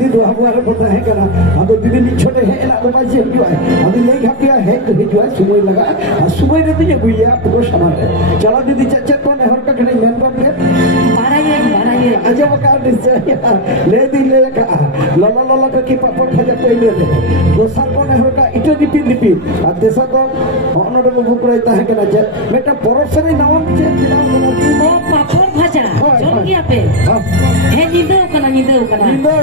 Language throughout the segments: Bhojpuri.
दीदी दुआ बुआ रे पता है करा अब दीदी नी छोटे है ना तो बाजी हिजुआ अब ले घापिया है तो हिजुआ समय लगा समय रे दिए गुइया पुरो सामान रे चलो दीदी चच को ने हर का घड़ी मेन बात है बाराये अजब का निश्चय ले दी ले का लला लला का की पापड़ खजा पहले दे दोसर को ने हर का इटो लिपि और देसा को ऑनर में भूख रहता है कना जे बेटा परसरी नाम से नाम ओ पापड़ भाजा जम गया पे हे निदो कना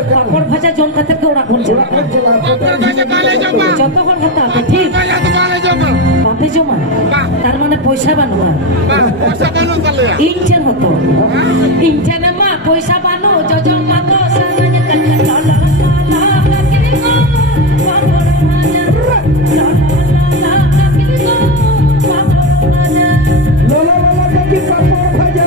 पापड़ भाजा जम कते कोड़ा कोन चला पापड़ भाजा पाले जमा जतो कोन खाता पे ठीक भाजा तो पाले जमा पापे जमा तार माने पैसा बानुआ पैसा बानु चले इंचे मतो इंचे ना मा पैसा बानु जजम मातो सानanya ला ला ला किनी को पापड़ भाजा ला ला किनी को पापड़ भाजा लला लला की पापड़ भाजा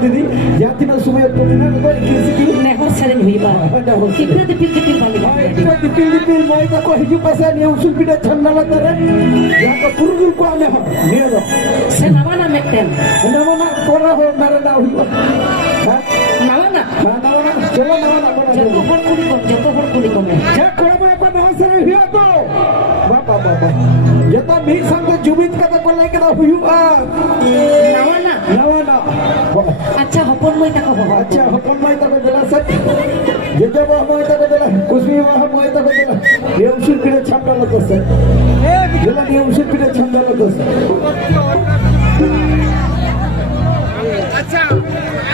दीदी जातिना समय तो ने को किसी ने हो सरे हुई बा कितने दिपिल वाली दिपिल मैं तो को हिजु पासा ने उsul पिडा छन्ना लगा रे या को पुरुल को आने हो ने रो से नवाना मेकन नवाना कोरा हो मारे ना हुई नवाना चलो नवाना जतो हर कुली को में जे कोरा में को ना सरे हुआ तो बाबा जतो भी संग जुबित का तो लेके ना हुआ नवाना अच्छा हपन मैं तक अच्छा हपन मैं तक दिला सर ये जब मैं तक दिला कुछ भी मैं तक दिला ये उसी पिड़े छंदा लगता सर ये उसी पिड़े छंदा लगता सर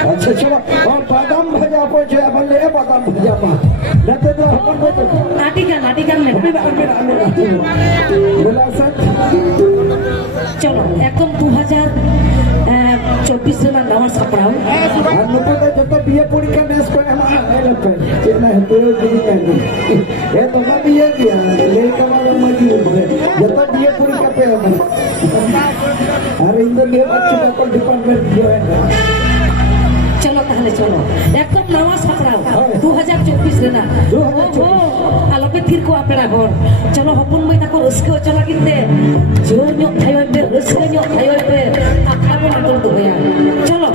अच्छा चलो और बादाम भजा को जो अपन ले बादाम भजा पा लेते तो हपन मैं तक नाटिका में बोला सर चलो एकदम 2024 में नवा सपराओ अनुपदा जब बीए परीक्षा नेस को हम चेना है तो ये तो मैं बीए किया ले कमाल मजी जब बीए परीक्षा पे अरे इंदर ये बच्चे को डिपार्टमेंट दिया है चलो ताहले चलो एकदम नवा सपराओ 2024 रे ना ओ आलोके थिर को आपड़ा घर चलो हपुन मैं ताको रस्के चला किते जोर न्यो थायो बे रस्के न्यो थायो बे आखा में अंदर तो गया चलो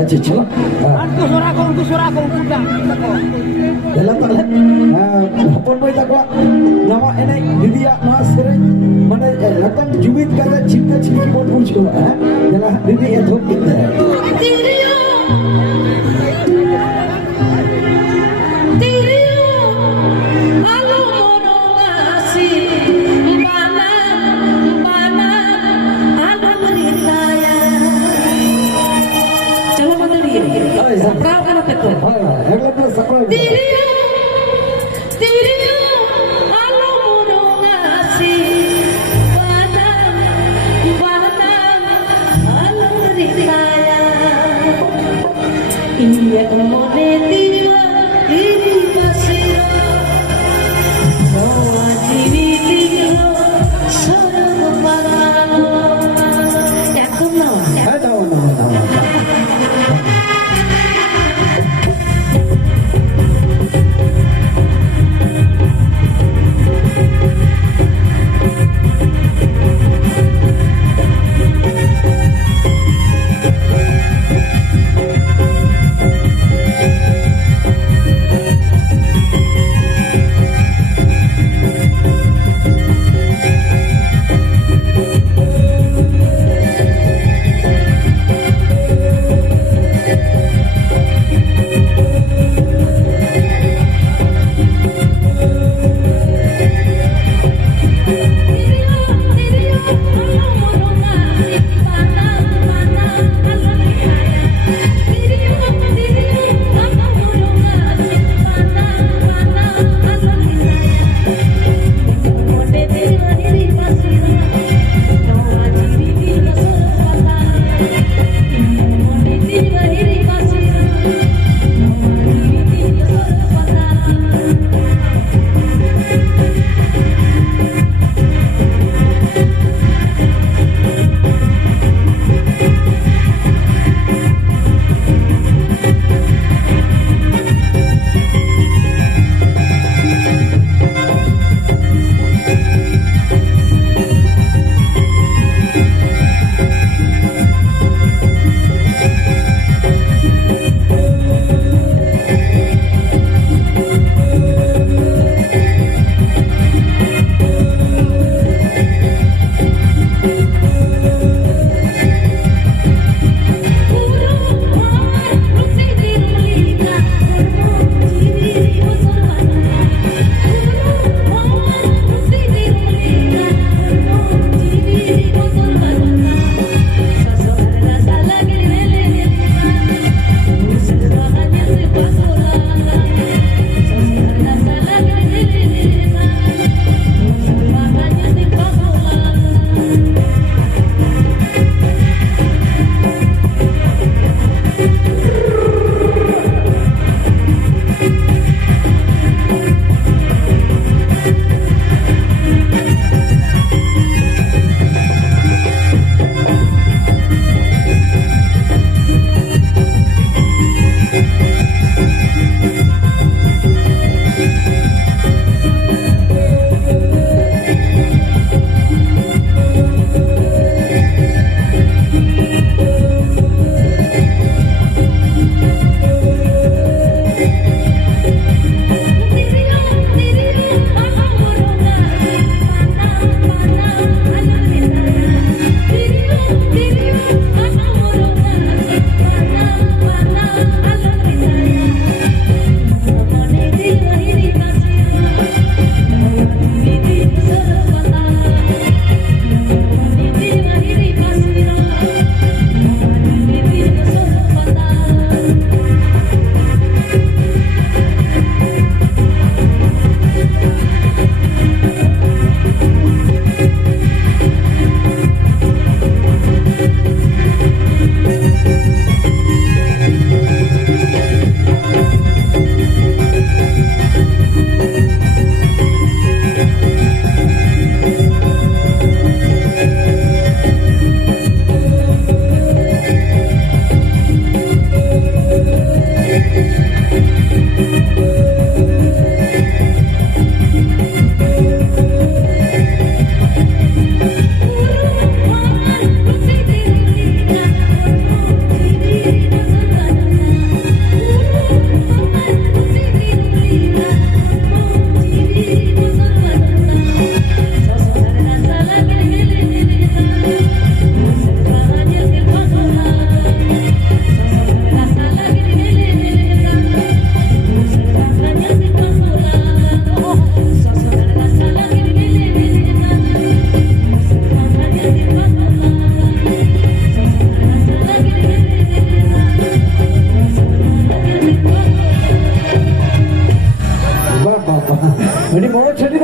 अच्छा चलो उनको सुरा को उड़ा Dalam tak lah, hapon boy tak kuat. Nama enek didiak mas sering. mana akan jubit kata cinta-cinta buat muncul. Jalan ini ya tuh kita. Tirio, Tirio, halo morongasi, mana, mana, anu beritaya. Coba mana dia? Saprau kan apa tuh? Yang lain sakral. Tirio, Tirio, halo morongasi, mana, mana, anu beritaya.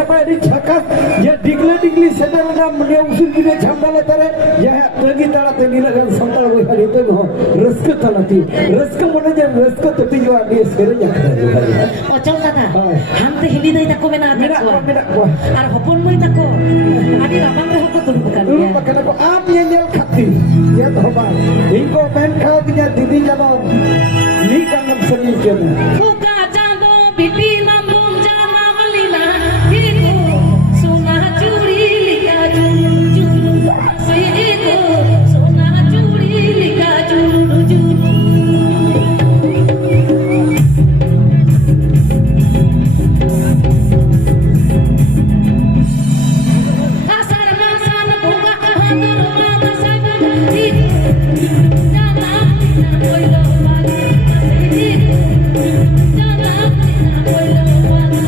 dapat di cakap ya digli sedang nam dia usul kita jambal tare ya pergi talat nilagan santal we hari itu no reska talati reska mana je reska tapi juga dia sekarang ya Ocol tata Hai. hante hindi dai tako mena Mena kuah ar hopon moi tako adi rabang re hoko tu bukan dulu ya makan aku am yang nyel khati ya thoba inko men khatinya didi jalan ni kanam seni jana Buka jambo pipi mambung jana malina hiku sona curi lika juru juru siku sona curi lika juru juru Kasar masan buka hatur mata sabar hiku jana oi lo bali hiku jana oi lo bali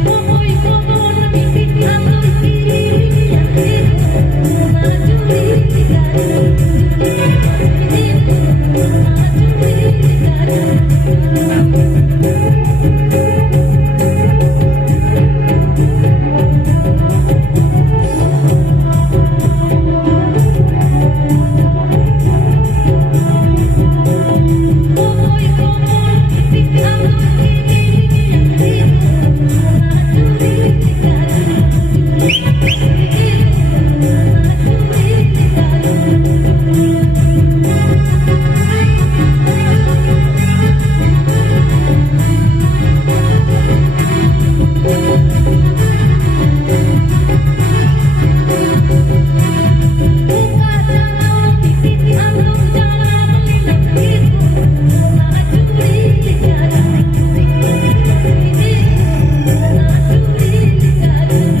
Oi komon pipi ando kiri ya sona curi lika hiku sona curi lika Oi komon pipi ando kiri ya sona curi lika Buka jambo pipi ando jana malina hiku sona curi lika sona curi lika Oi komon pipi ando kiri ya hiku sona curi lika hiku sona curi lika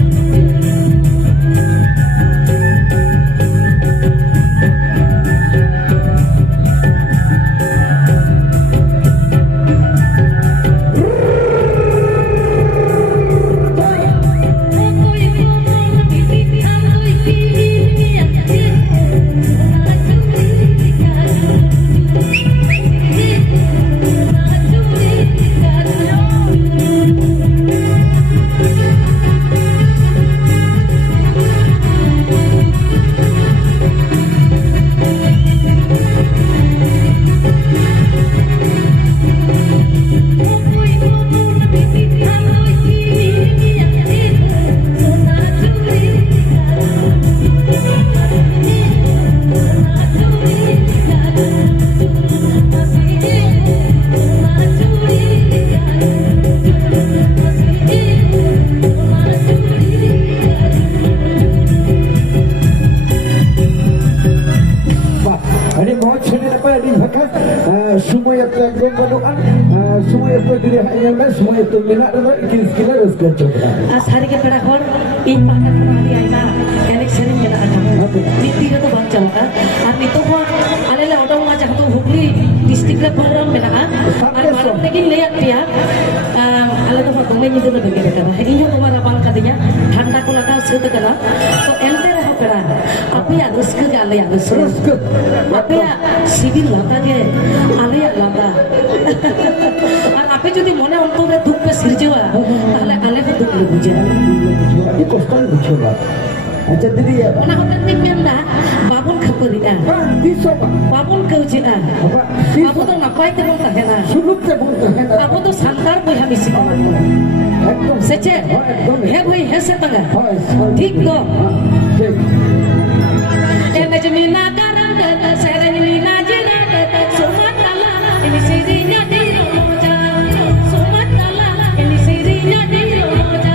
Oi komon pipi ando kiri ya hiku sona curi lika sona curi lika sona curi lika Pak, ini mau sini dapat di zakat semua yang tergolong banuan semua yang berdiri hanya men semua itu minat dan ikin skill harus coba As hari ke pera hor in makan hari aina enek sering mena agam niti to bang chalka ar nito ho alele odong ma jahtu hukli district le param mena ar malam tegin leyak dia ale to ho me ni to begini kana ini ho mara bang kadinya thanda ko laka sut kana to ente reho pera api ya ruska ga ale ya ruska api ya sibil lata ge ale ya lata আর আপনি যদি মনে অন্তরে দুঃখ সিরজেওয়া তাহলে আলে তো দুঃখ বুঝে ini kostan coba aja jadi ya না হতে তিনজন না বাবুন খাপরিটা bisa Pak বাবুন কেউজিটা apa আবু তো নাপাই তেমন থাকে না suluk tebung tahan আবু তো সান্তার বইহা মিশি কমান একদম সেচে একদম হে বই হেসে তাঙ্গা হয় ঠিক তো ঠিক এনে জমিনা কারণ সেরেনি জিনা সুমাতালা ini sirinya di roja sumatala ini sirinya di roja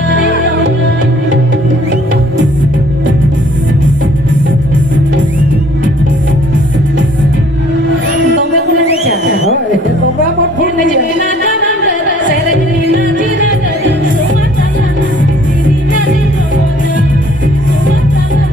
Tombe kuna aja Tomba apa ini jemina kanan serenina jina sumatala sirinya di roja sumatala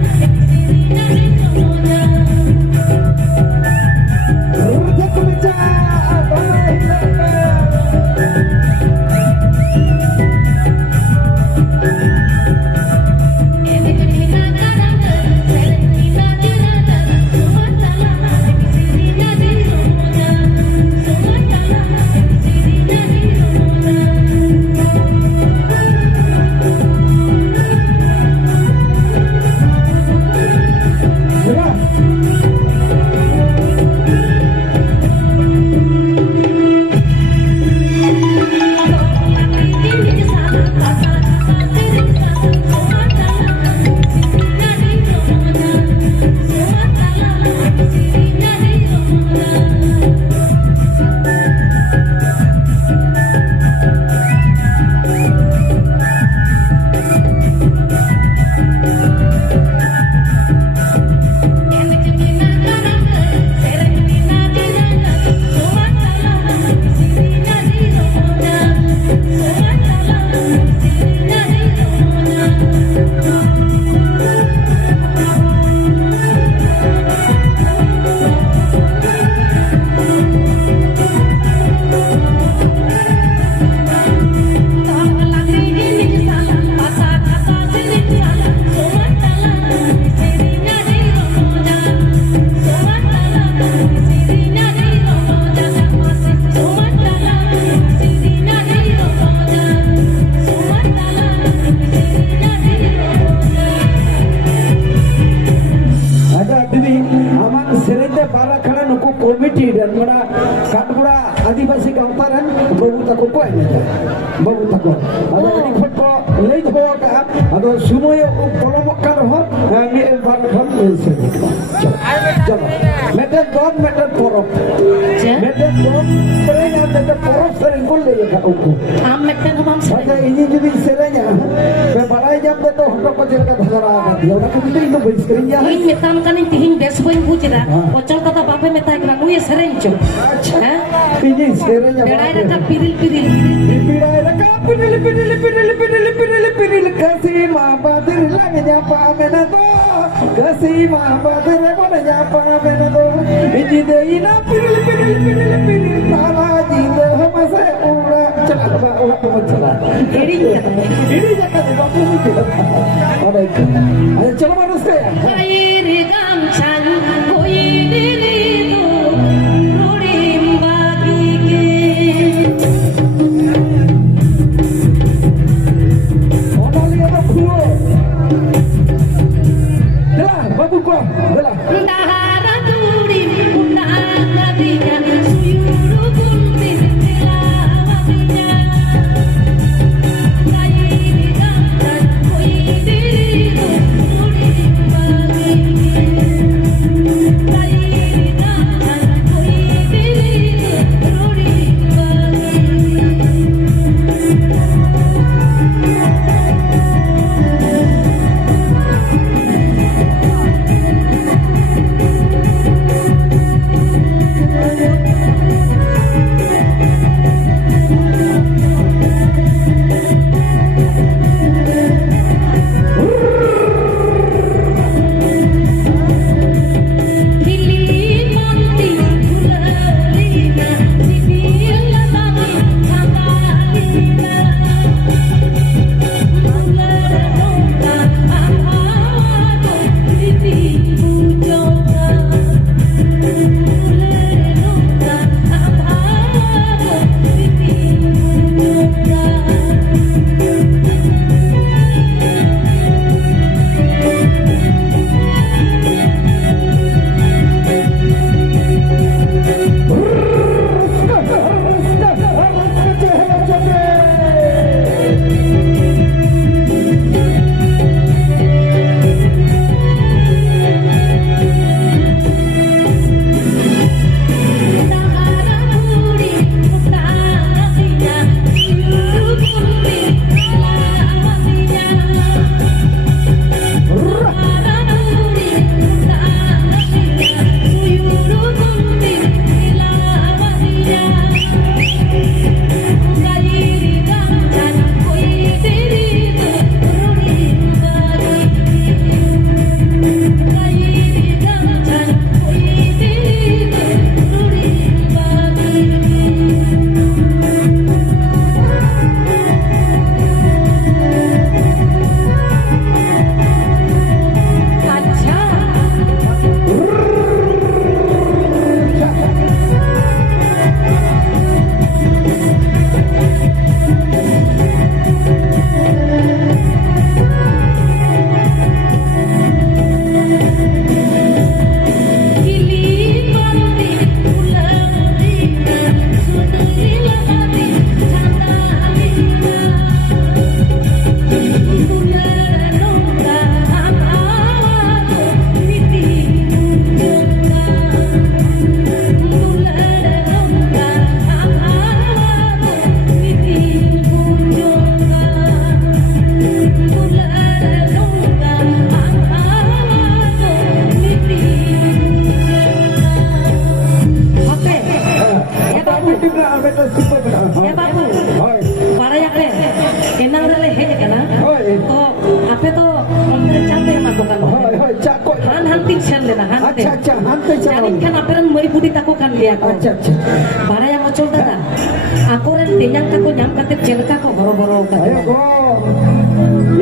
दीदी आमाक सेरेते बारा खड़ा नुकु कमिटी रन मना काटगुड़ा आदिवासी गांवता रन बाबू तको को आइना जाए बाबू तको अदो निखट को लई धो का अदो सुमय पलमक का रहो मी बार खन से चलो मेटे दोन मेटे परब मेटे दोन सेरेnya मेटे परब सेरें को ले का उको am meten हम Maka ini jadi serenya, bebalai jam betul untuk kecil kata saudara. Ya udah kita itu beristerinya. Ini metam kan ini tihing des boy bujira. Ocol kata bapak metai kena gue sering cok. Ini serenya. Berai reka piril piril. Berai reka piril kasih mahabadir lagi nyapa menato. Kasih mahabadir mana nyapa menato. Ini deina piril nala jido masa ura celah ura celah. Ini jangan dibawa itu. Ada itu. Ayo coba manusia. Kairi gamsan koi diriku rodim bagike. Orang lihat aku. Dah, babu kau. Dah. Dahara turim undang adinya suyuru kunti tilawatinya. Kairi gamsan koi diriku rodim bagike. Kairi gamsan koi diriku rodim अच्छा hantai Jangan kan aperan mai budi taku kan dia ko. अच्छा Bara yang ocol tata. Aku ren tenyang taku nyam kate jelka ko horo-horo ka. ayo go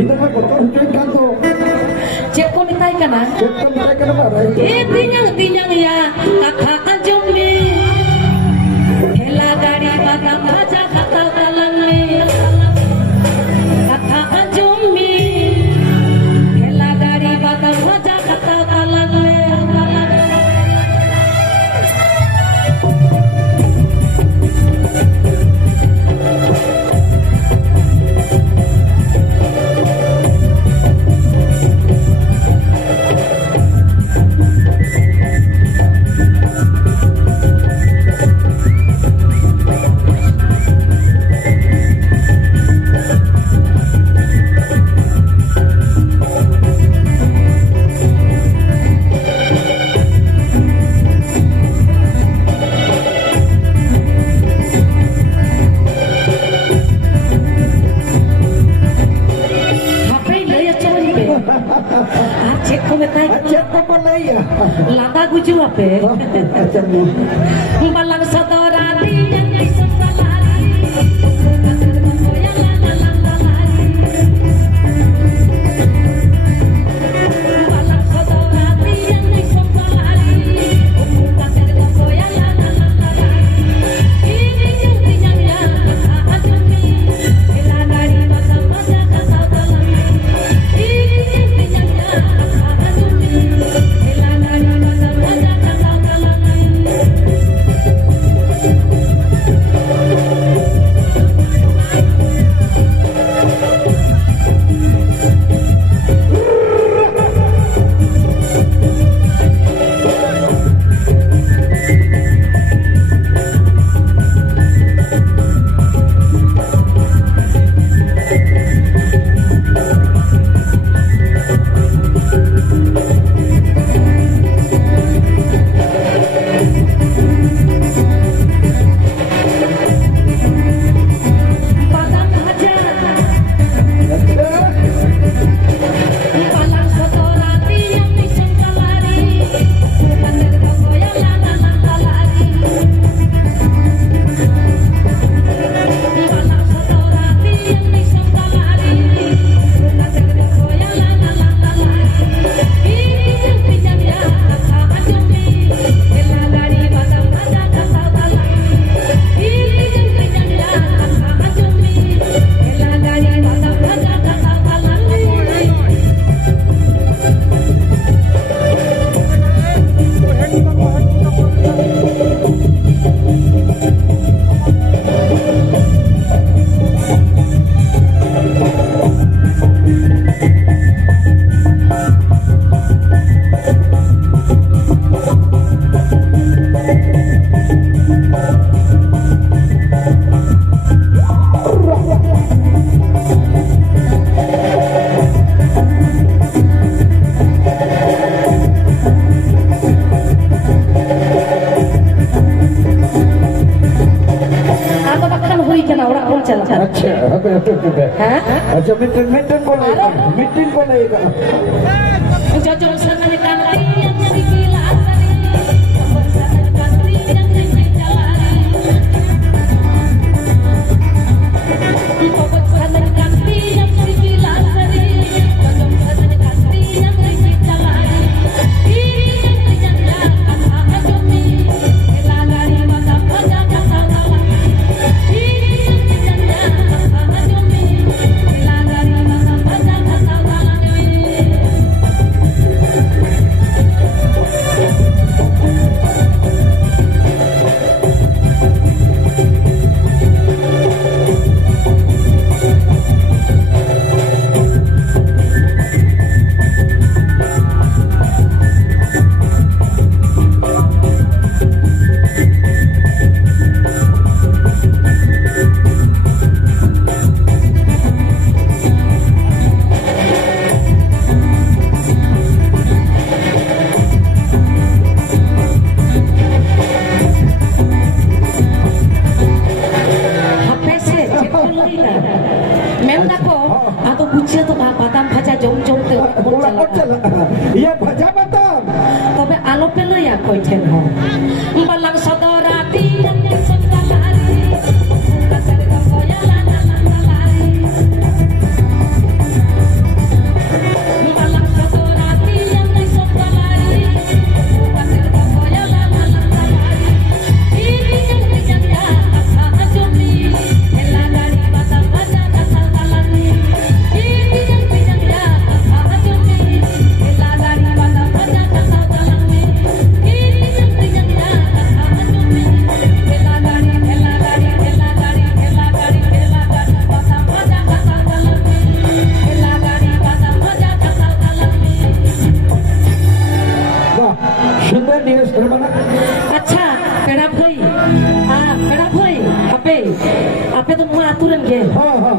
itu mah kotor hujan kan tuh Cek ko mitai kana. kita mereka apa Tinyang ya kakak kan jombi. Hela gari bata baca kata kalangi. Kakak kan jombi. Hela gari bata baca kata kalangi. apa lagi ya? Lada guju apa? Macam ni. Balang saudara yang sesalari. Balang saudara yang sesalari. Ini jadinya ajumi. Elagari masa-masa kasau dalam. Ini jadinya ajumi. Elagari masa-masa kasau dalam. Padang aja. Balang saudara yang sesalari. Bukan goyang lari. Balang saudara yang sesalari. Bukan goyang lari. Ini jadinya ajumi. Elagari masa-masa kasau dalam. Ini jadinya ajumi. Elagari masa-masa kasau dalam. Atau bakal hui kena orang pun jalan. अच्छा apa? Hah? अच्छा meeting boleh. Meeting boleh kan? Jajang sangat kantri yang jadi gila asari. Sangat kantri yang jadi jalani. Pokok sangat kantri yang jadi gila asari. Jajang sangat kantri yang jadi jalani. Ini jadinya ajumi. Elagari masa-masa kasau dalam. Ini jadinya ajumi. Elagari masa-masa kasau dalam. atau buci atau batam baca jong-jong tu Pulang hotel. Iya baca batam. tapi alo pelo ya koi ten ho balang saudara tiang yang sesalari kasar kapoya lana lari balang saudara tiang yang sesalari kasar kapoya lana lari ini yang ya ajumi elagari batam baca kasal kalani ini yang ya ajumi elagari batam baca kasal kalani ini yang ya ajumi elagari batam baca kasal kalani elagari batam baca kasal kalani. Wah, sudah dia mana? अच्छा पेड़ा भाई आपे तो मुआ aturan ke हाँ हाँ.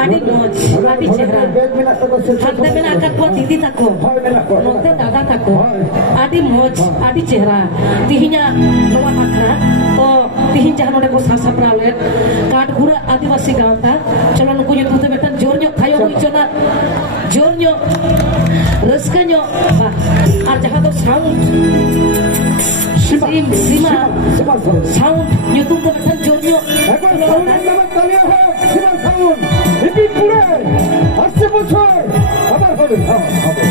adi moj adi chehra Bag mina tako hadde mena akat ko didi tako Hai mina ko. nonte dada tako adi moj adi chehra tihinya noa makna तो तिहिन जहां नोडे को सासपराव ले काटगुरा आदिवासी गावता चलो नुकु nyutup te metan जोर ᱧᱚᱜ थायो हुई चना जोर ᱧᱚᱜ रस्का ᱧᱚᱜ আর जहां तो साउंड सीमा साउंड nyutup te metan जोर ᱧᱚᱜ একবার সাউন্ডের নামে তালিয়া হোক সীমা সাউন্ড এটি পুরে আসছে বছর আবার হবে হবে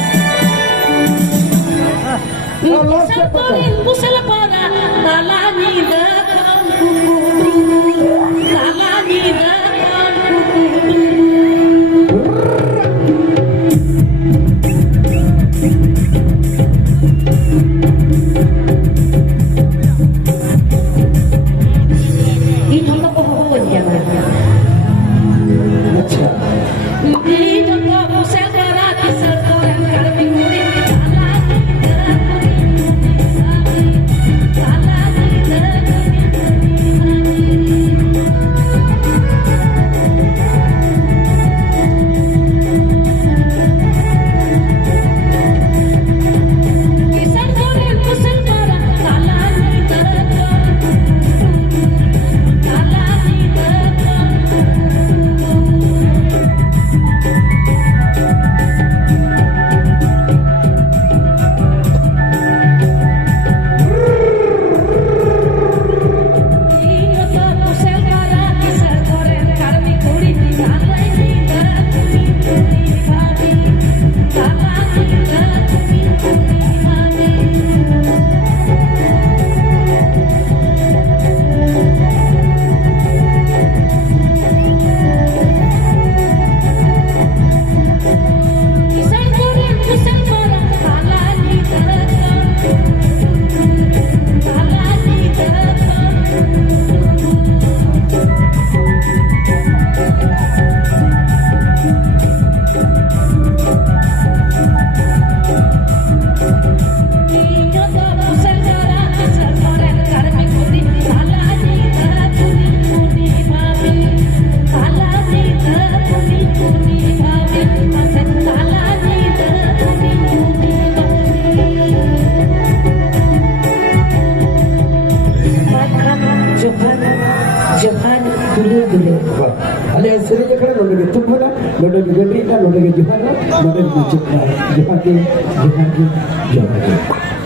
Pusal para talani dakam talani dakam ini contoh pohon jangan আচ্ছা ini contoh pusal para kisah orang kami murid Johan dulu. Ada sering kan lo lagi tunggu lah, lo lagi gede lah, lo lagi jual lah, lo lagi macam lah, jual lagi.